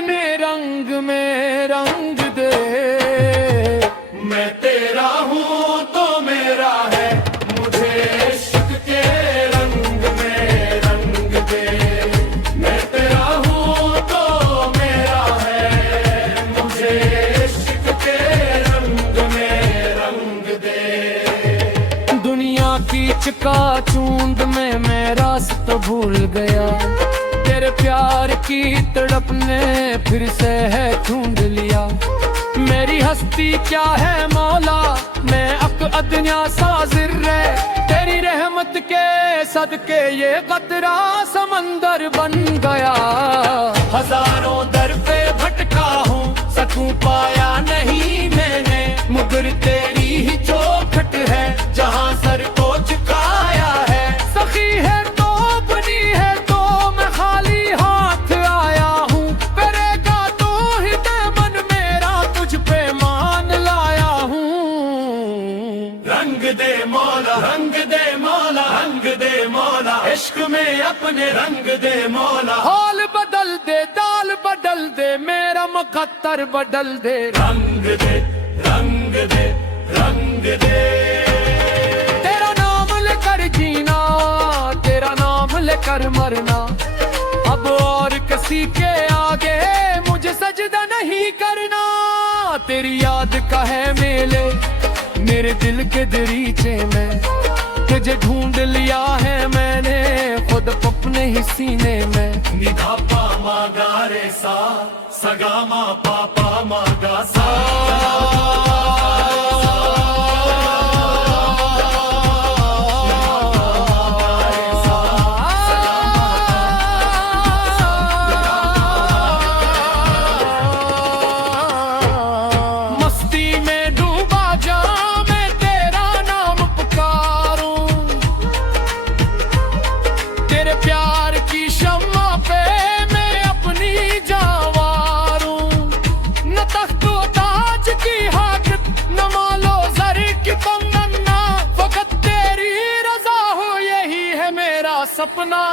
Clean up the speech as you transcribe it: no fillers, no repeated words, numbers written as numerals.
अपने रंग में रंग दे। मैं तेरा हूँ तो मेरा है, मुझे इश्क के रंग में रंग दे। मैं तेरा हूँ तो मेरा है, मुझे इश्क के रंग में रंग दे। दुनिया की चकाचूंद में मैं रास्ता भूल गया, तेरे प्यार की तड़प ने फिर से है ढूंढ लिया। मेरी हस्ती क्या है मौला, मैं अदन्या साजिर रे। तेरी रहमत के सदके ये कतरा समंदर बन गया। हजारों दर पे भटका हूँ, सकूं पाया नहीं मैंने, मगर तेरी ही चौखट है जहाँ सर को झुकाया है। सखी है तो बनी है तो मैं खाली हाथ आया हूँ, करेगा तो ही मन मेरा तुझ पे मान लाया हूँ। रंग दे मौला, रंग दे मौला, रंग दे मौला, इश्क में अपने रंग दे मौला। हाल बदल दे, दाल बदल दे, मेरा मुकद्दर बदल दे। रंग दे, रंग दे, रंग दे। तेरा नाम लेकर जीना, तेरा नाम लेकर मरना, अब और किसी के आगे मुझे सजदा नहीं करना। तेरी याद का है मेले मेरे दिल के दरीचे में, तुझे ढूंढ लिया है मैंने खुद अपने ही सीने में। निधा पा मा गा रे सा, सगा मा पापा मा गा सा। मस्ती में डूबा जा मैं तेरा नाम पुकारूं, तेरे प्यार की शम्मा पे मैं अपनी जावारूं। न तख्तो ताज की हाकत, न मालो जर की तमन्ना, फकत तेरी रजा हो यही है मेरा सपना।